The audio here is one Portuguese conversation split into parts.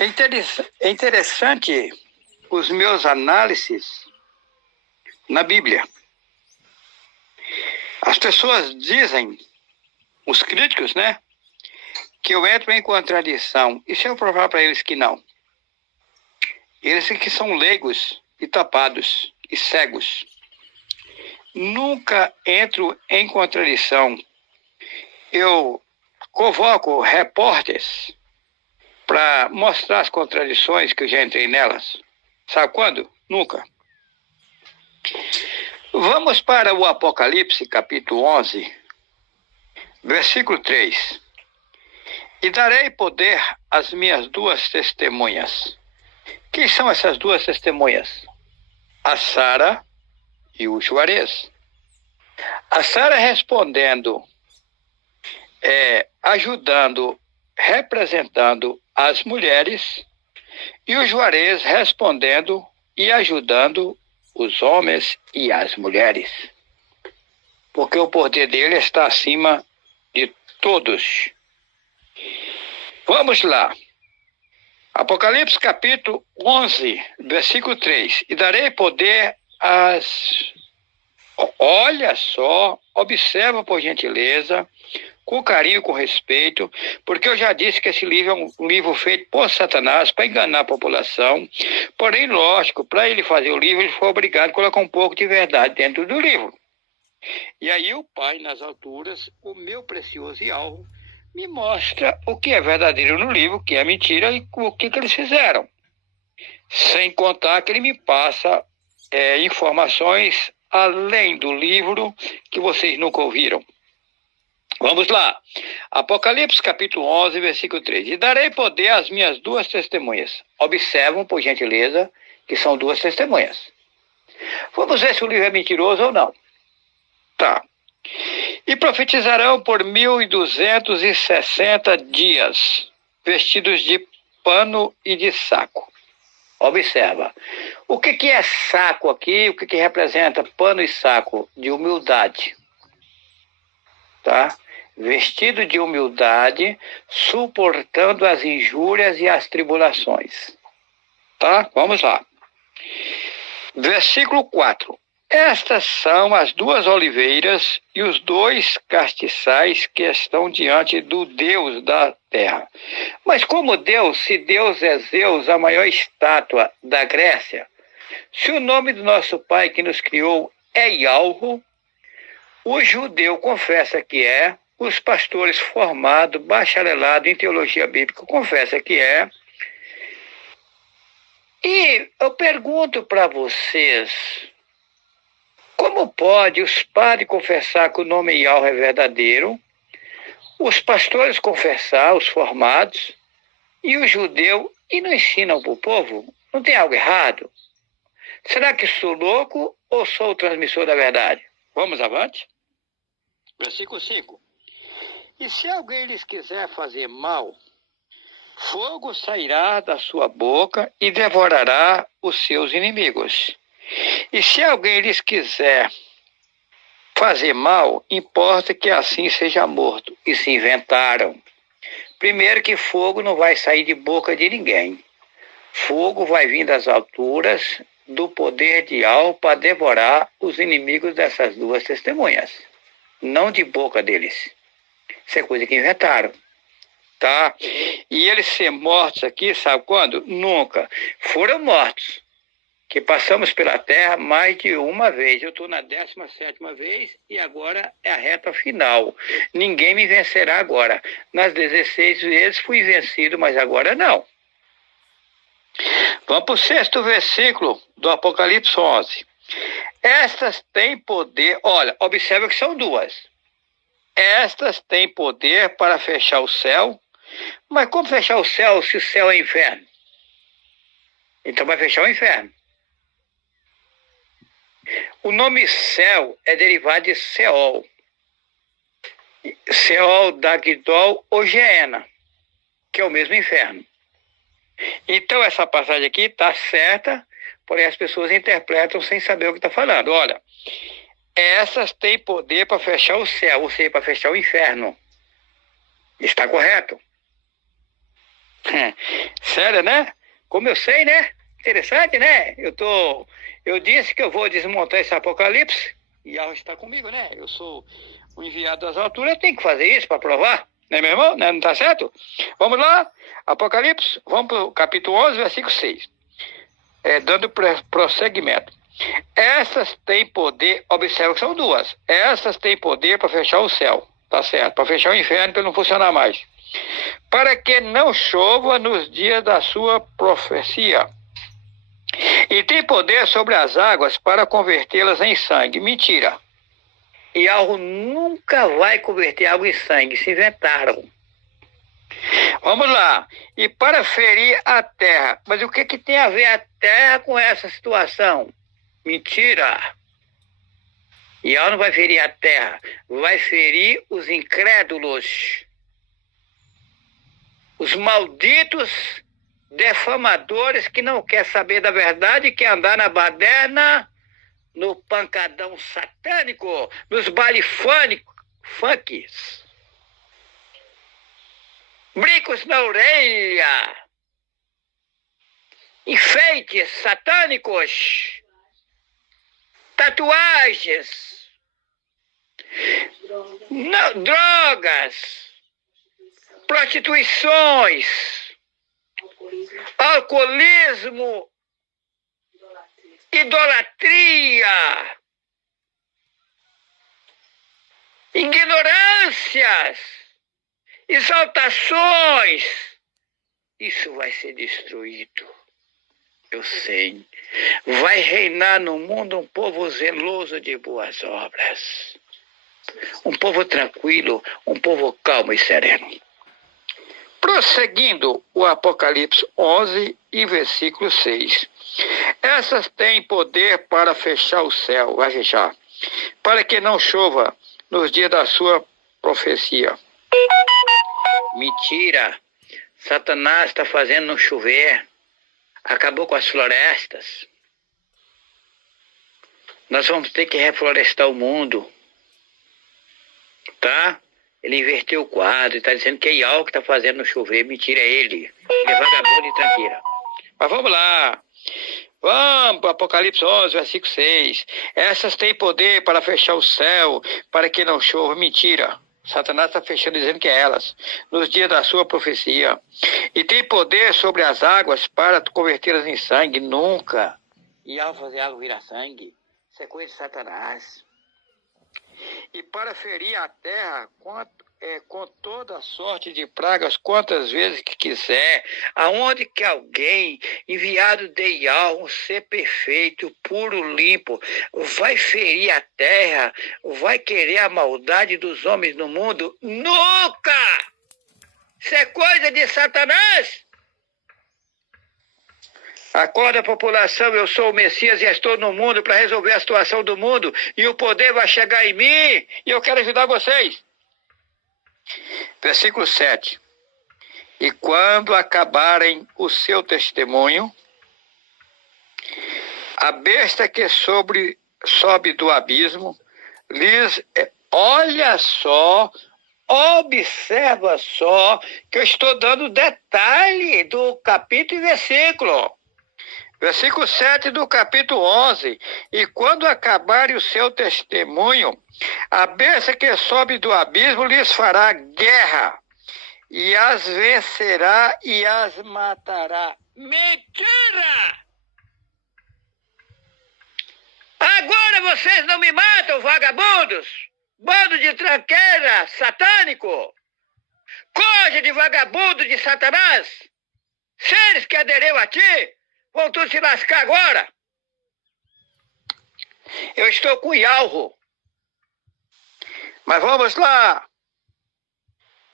É interessante os meus análises na Bíblia. As pessoas dizem, os críticos, né, que eu entro em contradição. E se eu provar para eles que não? Eles que são leigos e tapados e cegos. Nunca entro em contradição. Eu convoco repórteres para mostrar as contradições que eu já entrei nelas. Sabe quando? Nunca. Vamos para o Apocalipse, capítulo 11, versículo 3. E darei poder às minhas duas testemunhas. Quem são essas duas testemunhas? A Sara e o Juarez. A Sara respondendo, ajudando, representando as mulheres, e o Juarez respondendo e ajudando os homens e as mulheres. Porque o poder dele está acima de todos. Vamos lá. Apocalipse capítulo 11, versículo 3. E darei poder às... Olha só, observa por gentileza, com carinho, com respeito, porque eu já disse que esse livro é um livro feito por Satanás para enganar a população. Porém, lógico, para ele fazer o livro, ele foi obrigado a colocar um pouco de verdade dentro do livro. E aí o Pai, nas alturas, o meu precioso e alvo, me mostra o que é verdadeiro no livro, o que é mentira e o que eles fizeram. Sem contar que ele me passa informações além do livro que vocês nunca ouviram. Vamos lá. Apocalipse capítulo 11, versículo 3. E darei poder às minhas duas testemunhas. Observam, por gentileza, que são duas testemunhas. Vamos ver se o livro é mentiroso ou não. Tá. E profetizarão por 1260 dias, vestidos de pano e de saco. Observa. O que é saco aqui? O que representa pano e saco? De humildade. Tá? Vestido de humildade, suportando as injúrias e as tribulações. Tá? Vamos lá. Versículo 4. Estas são as duas oliveiras e os dois castiçais que estão diante do Deus da terra. Mas como Deus, se Deus é Zeus, a maior estátua da Grécia, se o nome do nosso Pai que nos criou é Yahweh, o judeu confessa que é, os pastores formados, bacharelado em teologia bíblica, confessa que é. E eu pergunto para vocês, como pode os padres confessar que o nome Yahweh é verdadeiro, os pastores confessar, os formados, e o judeu, e não ensinam para o povo? Não tem algo errado? Será que sou louco ou sou o transmissor da verdade? Vamos avante? Versículo 5. E se alguém lhes quiser fazer mal, fogo sairá da sua boca e devorará os seus inimigos. E se alguém lhes quiser fazer mal, importa que assim seja morto. E se inventaram. Primeiro que fogo não vai sair de boca de ninguém. Fogo vai vir das alturas do poder de Al para devorar os inimigos dessas duas testemunhas. Não de boca deles. Isso é coisa que inventaram. Tá? E eles ser mortos aqui, sabe quando? Nunca. Foram mortos. Que passamos pela terra mais de uma vez. Eu estou na 17ª vez e agora é a reta final. Ninguém me vencerá agora. Nas 16 vezes fui vencido, mas agora não. Vamos para o 6º versículo do Apocalipse 11. Estas têm poder, olha, observa que são duas. Estas têm poder para fechar o céu. Mas como fechar o céu se o céu é inferno? Então vai fechar o inferno. O nome céu é derivado de Seol. Seol, Dagdol ou Geena, que é o mesmo inferno. Então essa passagem aqui está certa, porém as pessoas interpretam sem saber o que está falando. Olha, essas têm poder para fechar o céu, ou seja, para fechar o inferno. Está correto? Sério, né? Como eu sei, né? Interessante, né? Eu disse que eu vou desmontar esse apocalipse e Yahweh está comigo, né? Eu sou o enviado das alturas, eu tenho que fazer isso para provar, né, meu irmão? Não está certo? Vamos lá, Apocalipse, vamos para o capítulo 11, versículo 6. Dando prosseguimento. Essas têm poder, observa que são duas. Essas têm poder para fechar o céu, tá certo? Para fechar o inferno, para ele não funcionar mais. Para que não chova nos dias da sua profecia. E tem poder sobre as águas para convertê-las em sangue. Mentira. E algo nunca vai converter água em sangue. Se inventaram. Vamos lá. E para ferir a terra. Mas o que tem a ver a terra com essa situação? Mentira. E ela não vai ferir a terra. Vai ferir os incrédulos. Os malditos defamadores que não quer saber da verdade, quer andar na baderna, no pancadão satânico, nos baile funks, brincos na orelha, enfeites satânicos, tatuagens, drogas, prostituições, alcoolismo, idolatria, ignorâncias, exaltações. Isso vai ser destruído. Eu sei. Vai reinar no mundo um povo zeloso de boas obras. Um povo tranquilo, um povo calmo e sereno. Prosseguindo o Apocalipse 11 e versículo 6. Essas têm poder para fechar o céu, vai fechar, para que não chova nos dias da sua profecia. Mentira. Satanás está fazendo não chover. Acabou com as florestas. Nós vamos ter que reflorestar o mundo. Tá? Ele inverteu o quadro e está dizendo que é Yahweh que está fazendo não chover. Mentira, é ele. Ele é vagabundo e tranqueira. Mas vamos lá. Vamos para Apocalipse 11, versículo 6. Essas têm poder para fechar o céu, para que não chova. Mentira. Satanás está fechando dizendo que é elas. Nos dias da sua profecia. E tem poder sobre as águas para convertê-las em sangue. Nunca. E ao fazer água virar sangue. Isso é coisa de Satanás. E para ferir a terra com toda sorte de pragas, quantas vezes que quiser, aonde que alguém, enviado de Yahweh, um ser perfeito, puro, limpo, vai ferir a terra, vai querer a maldade dos homens no mundo? Nunca! Isso é coisa de Satanás! Acorda, população, eu sou o Messias e estou no mundo para resolver a situação do mundo e o poder vai chegar em mim e eu quero ajudar vocês. Versículo 7. E quando acabarem o seu testemunho, a besta que sobe do abismo lhes... Olha só, observa só, que eu estou dando detalhe do capítulo e versículo. Versículo 7 do capítulo 11. E quando acabarem o seu testemunho, a besta que sobe do abismo lhes fará guerra, e as vencerá e as matará. Mentira! Agora vocês não me matam, vagabundos! Bando de tranqueira satânico! Coisa de vagabundo de Satanás! Seres que aderiram a ti! Vão todos se lascar agora. Eu estou com Yahweh. Mas vamos lá.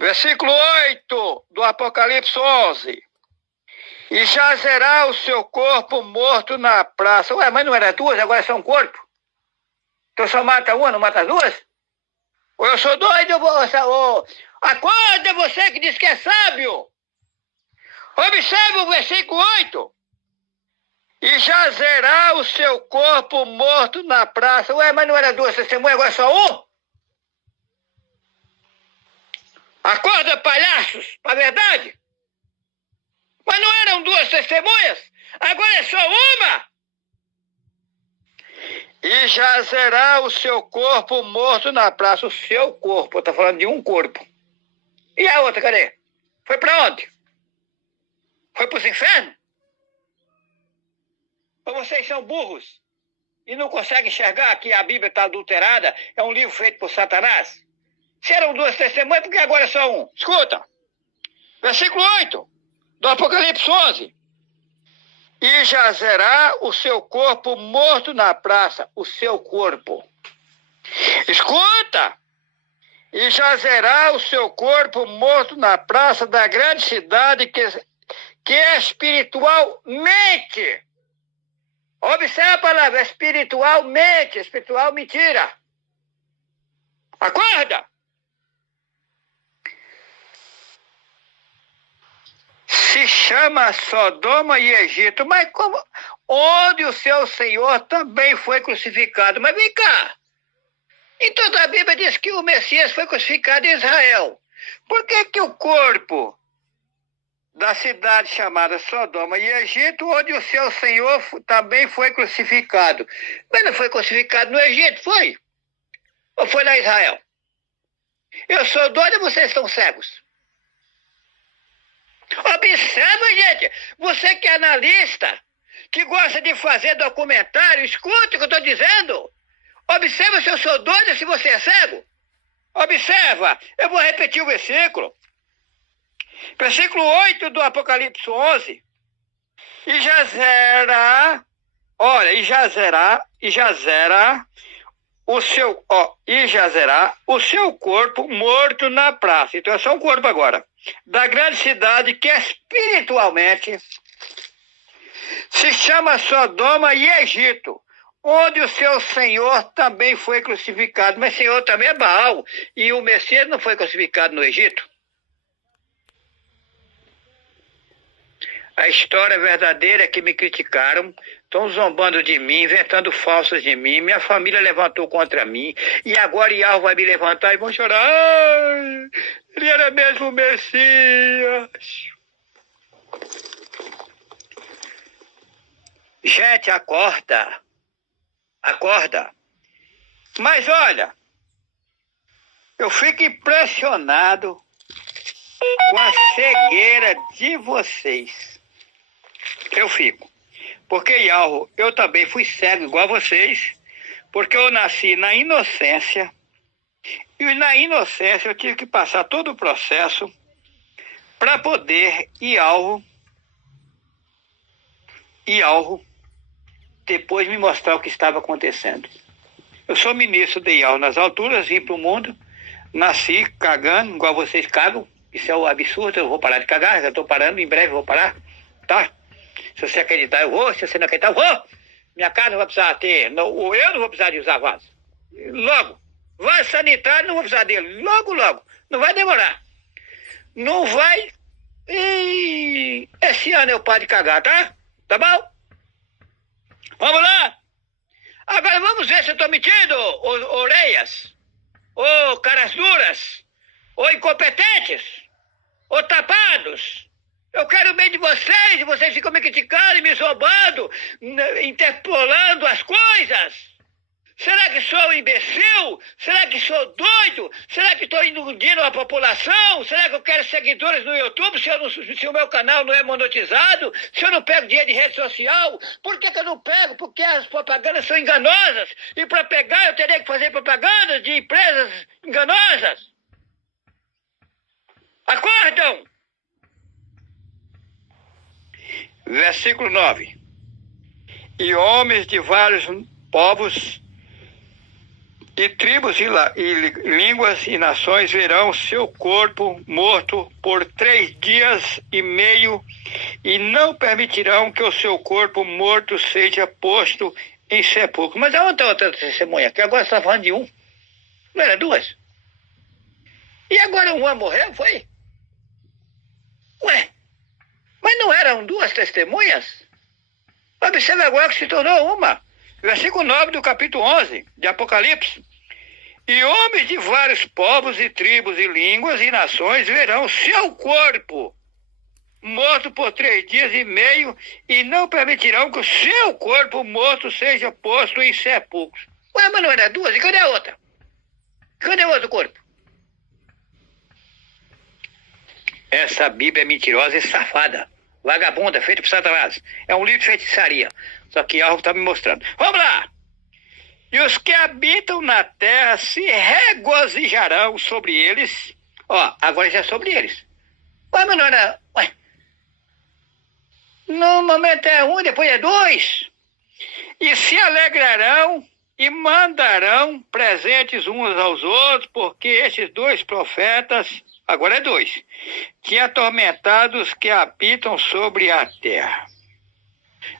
Versículo 8 do Apocalipse 11. E jazerá o seu corpo morto na praça. Ué, mas não era duas, agora são um corpo. Então só mata uma, não mata as duas? Ou eu sou doido, acorda você que diz que é sábio. Observe o versículo 8. E jazerá o seu corpo morto na praça. Ué, mas não era duas testemunhas, agora é só um? Acorda, palhaços, para a verdade. duas testemunhas, agora é só uma. E jazerá o seu corpo morto na praça. O seu corpo, está falando de um corpo. E a outra, cadê? Foi para onde? Foi para os infernos? Ou vocês são burros e não conseguem enxergar que a Bíblia está adulterada, é um livro feito por Satanás? Se eram duas testemunhas, por que agora é só um? Escuta, versículo 8 do Apocalipse 11. E jazerá o seu corpo morto na praça, o seu corpo. Escuta! E jazerá o seu corpo morto na praça da grande cidade que é espiritualmente. Observe a palavra, espiritualmente, espiritual mentira. Acorda! Se chama Sodoma e Egito, mas como? Onde o seu Senhor também foi crucificado. Mas vem cá, em toda a Bíblia diz que o Messias foi crucificado em Israel. Por que o corpo da cidade chamada Sodoma e Egito, onde o seu Senhor também foi crucificado? Mas não foi crucificado no Egito, foi? Ou foi lá em Israel? Eu sou doido e vocês estão cegos? Observa, gente, você que é analista, que gosta de fazer documentário, escute o que eu estou dizendo. Observa se eu sou doido ou se você é cego. Observa, eu vou repetir o versículo. Versículo 8 do Apocalipse 11. E jazerá o seu corpo morto na praça. Então é só um corpo agora. Da grande cidade que espiritualmente se chama Sodoma e Egito, onde o seu Senhor também foi crucificado. Mas Senhor também é Baal, e o Messias não foi crucificado no Egito. A história verdadeira é que me criticaram, estão zombando de mim, inventando falsos de mim, minha família levantou contra mim, e agora Yahweh vai me levantar e vão chorar. Ai, ele era mesmo o Messias. Gente, acorda. Acorda. Mas olha, eu fico impressionado com a cegueira de vocês. Eu fico. Porque, Yahweh, eu também fui cego igual a vocês, porque eu nasci na inocência, e na inocência eu tive que passar todo o processo para poder Yahweh, depois me mostrar o que estava acontecendo. Eu sou ministro de Yahweh nas alturas, vim para o mundo, nasci cagando, igual vocês cagam, isso é um absurdo, eu vou parar de cagar, já estou parando, em breve eu vou parar, tá? Se você acreditar, eu vou. Se você não acreditar, eu vou. Minha casa não vai precisar ter. Não, eu não vou precisar de usar vaso. Logo. Vaso sanitário, não vou precisar dele. Logo, logo. Não vai demorar. Não vai. E esse ano eu paro de cagar, tá? Tá bom? Vamos lá? Agora vamos ver se eu estou mentindo, orelhas. Ou caras duras. Ou incompetentes. Ou tapados. Eu quero o bem de vocês, e vocês ficam me criticando e me zombando, interpolando as coisas. Será que sou imbecil? Será que sou doido? Será que estou iludindo a população? Será que eu quero seguidores no YouTube se o meu canal não é monetizado? Se eu não pego dinheiro de rede social? Por que eu não pego? Porque as propagandas são enganosas. E para pegar eu teria que fazer propaganda de empresas enganosas. Acordam! Versículo 9. E homens de vários povos e tribos e línguas e nações verão seu corpo morto por 3 dias e meio e não permitirão que o seu corpo morto seja posto em sepulcro. Mas aonde está outra testemunha? Que agora você está falando de um. Não era duas? E agora uma morreu, foi? Ué? Mas não eram duas testemunhas? Observe agora que se tornou uma. Versículo 9 do capítulo 11 de Apocalipse. E homens de vários povos e tribos e línguas e nações verão seu corpo morto por 3 dias e meio, e não permitirão que o seu corpo morto seja posto em sepulcros. Ué, mas não era duas? E cadê a outra? Cadê o outro corpo? Essa Bíblia é mentirosa e safada. Vagabunda, feita por Satanás. É um livro de feitiçaria. Só que algo está me mostrando. Vamos lá! E os que habitam na terra se regozijarão sobre eles. Ó, agora já é sobre eles. Ué, mas não era... Ué. No momento é um, depois é dois. E se alegrarão e mandarão presentes uns aos outros, porque estes dois profetas, agora é dois, tinham atormentado os que habitam sobre a terra.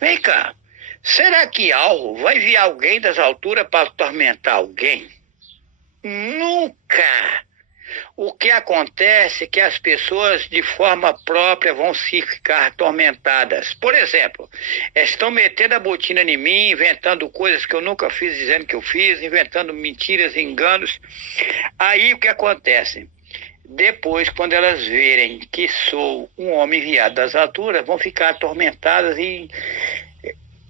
Vem cá, será que algo vai enviar alguém das alturas para atormentar alguém? Nunca! O que acontece é que as pessoas de forma própria vão se ficar atormentadas. Por exemplo, estão metendo a botina em mim, inventando coisas que eu nunca fiz, dizendo que eu fiz, inventando mentiras, enganos. Aí o que acontece? Depois, quando elas verem que sou um homem enviado das alturas, vão ficar atormentadas e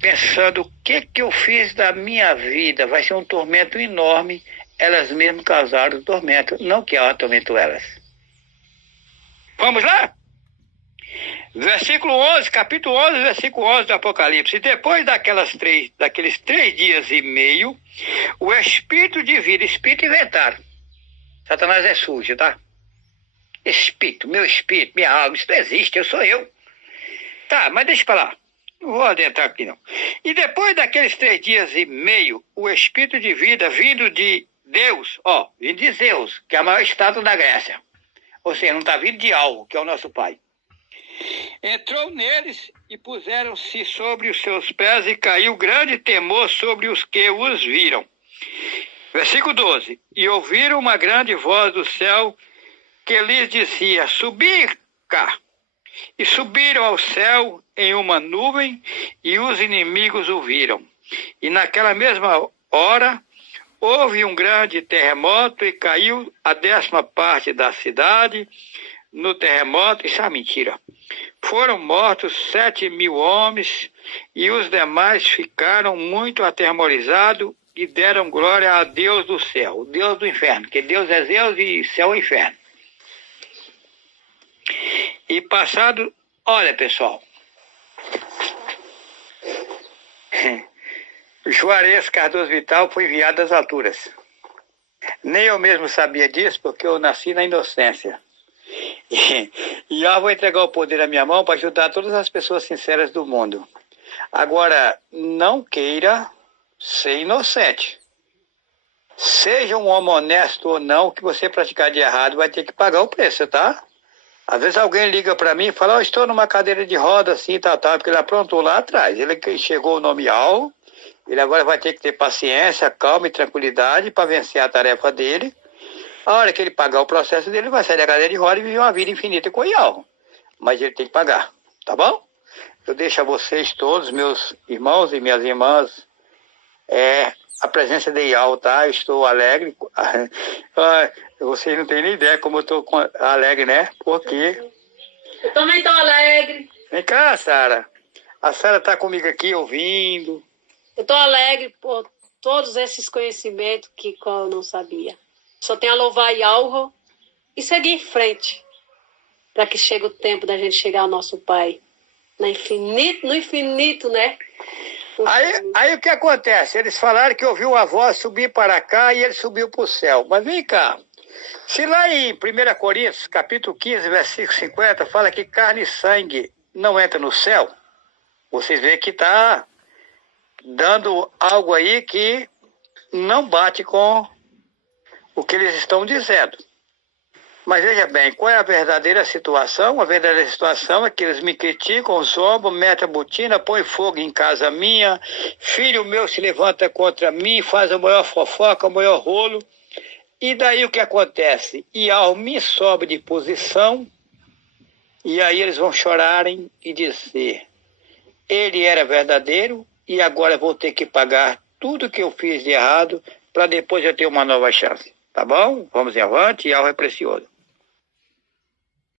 pensando o que eu fiz da minha vida. Vai ser um tormento enorme. Elas mesmas causaram o tormento, não que eu atormento elas. Vamos lá? Versículo 11, capítulo 11, versículo 11 do Apocalipse. Depois daqueles 3 dias e meio, o espírito de vida, espírito inventaram. Satanás é sujo, tá? Espírito, meu espírito, minha alma, isso não existe, eu sou eu. Tá, mas deixa pra lá. Não vou adentrar aqui não. E depois daqueles 3 dias e meio, o espírito de vida vindo de Deus, vindo de Zeus, que é a maior estátua da Grécia. Ou seja, não está vindo de algo, que é o nosso Pai. Entrou neles e puseram-se sobre os seus pés e caiu grande temor sobre os que os viram. Versículo 12. E ouviram uma grande voz do céu que lhes dizia, subi cá. E subiram ao céu em uma nuvem e os inimigos o viram. E naquela mesma hora houve um grande terremoto e caiu a 10ª parte da cidade no terremoto. Isso é mentira. Foram mortos 7.000 homens e os demais ficaram muito atemorizados e deram glória a Deus do céu, o Deus do inferno, porque Deus é Zeus e céu é inferno. E passado, olha pessoal, Juarez Cardoso Vital foi enviado das alturas. Nem eu mesmo sabia disso, porque eu nasci na inocência. E eu vou entregar o poder à minha mão para ajudar todas as pessoas sinceras do mundo. Agora, não queira ser inocente. Seja um homem honesto ou não, o que você praticar de errado vai ter que pagar o preço, tá? Às vezes alguém liga para mim e fala, eu estou numa cadeira de roda assim, porque ele aprontou lá atrás. Ele chegou no nomeal, ele agora vai ter que ter paciência, calma e tranquilidade para vencer a tarefa dele. A hora que ele pagar o processo dele, ele vai sair da cadeira de roda e viver uma vida infinita com Ial. Mas ele tem que pagar, tá bom? Eu deixo a vocês todos, meus irmãos e minhas irmãs, a presença de Ial, tá? Eu estou alegre. Vocês não têm nem ideia como eu estou alegre, né? Porque... Eu também estou alegre. Vem cá, Sara. A Sara está comigo aqui ouvindo. Eu estou alegre por todos esses conhecimentos que eu não sabia. Só tenho a louvar Yahweh e seguir em frente. Para que chegue o tempo da gente chegar ao nosso Pai. No infinito, né? Aí o que acontece? Eles falaram que ouviu a voz subir para cá e ele subiu para o céu. Mas vem cá. Se lá em 1 Coríntios, capítulo 15, versículo 50, fala que carne e sangue não entra no céu, vocês veem que está dando algo aí que não bate com o que eles estão dizendo. Mas veja bem, qual é a verdadeira situação? A verdadeira situação é que eles me criticam, zombam, metem a botina, põem fogo em casa minha, filho meu se levanta contra mim, faz a maior fofoca, o maior rolo. E daí o que acontece? Ial me sobe de posição, e aí eles vão chorarem e dizer, ele era verdadeiro e agora vou ter que pagar tudo que eu fiz de errado para depois eu ter uma nova chance. Tá bom? Vamos em avante, Ial é precioso.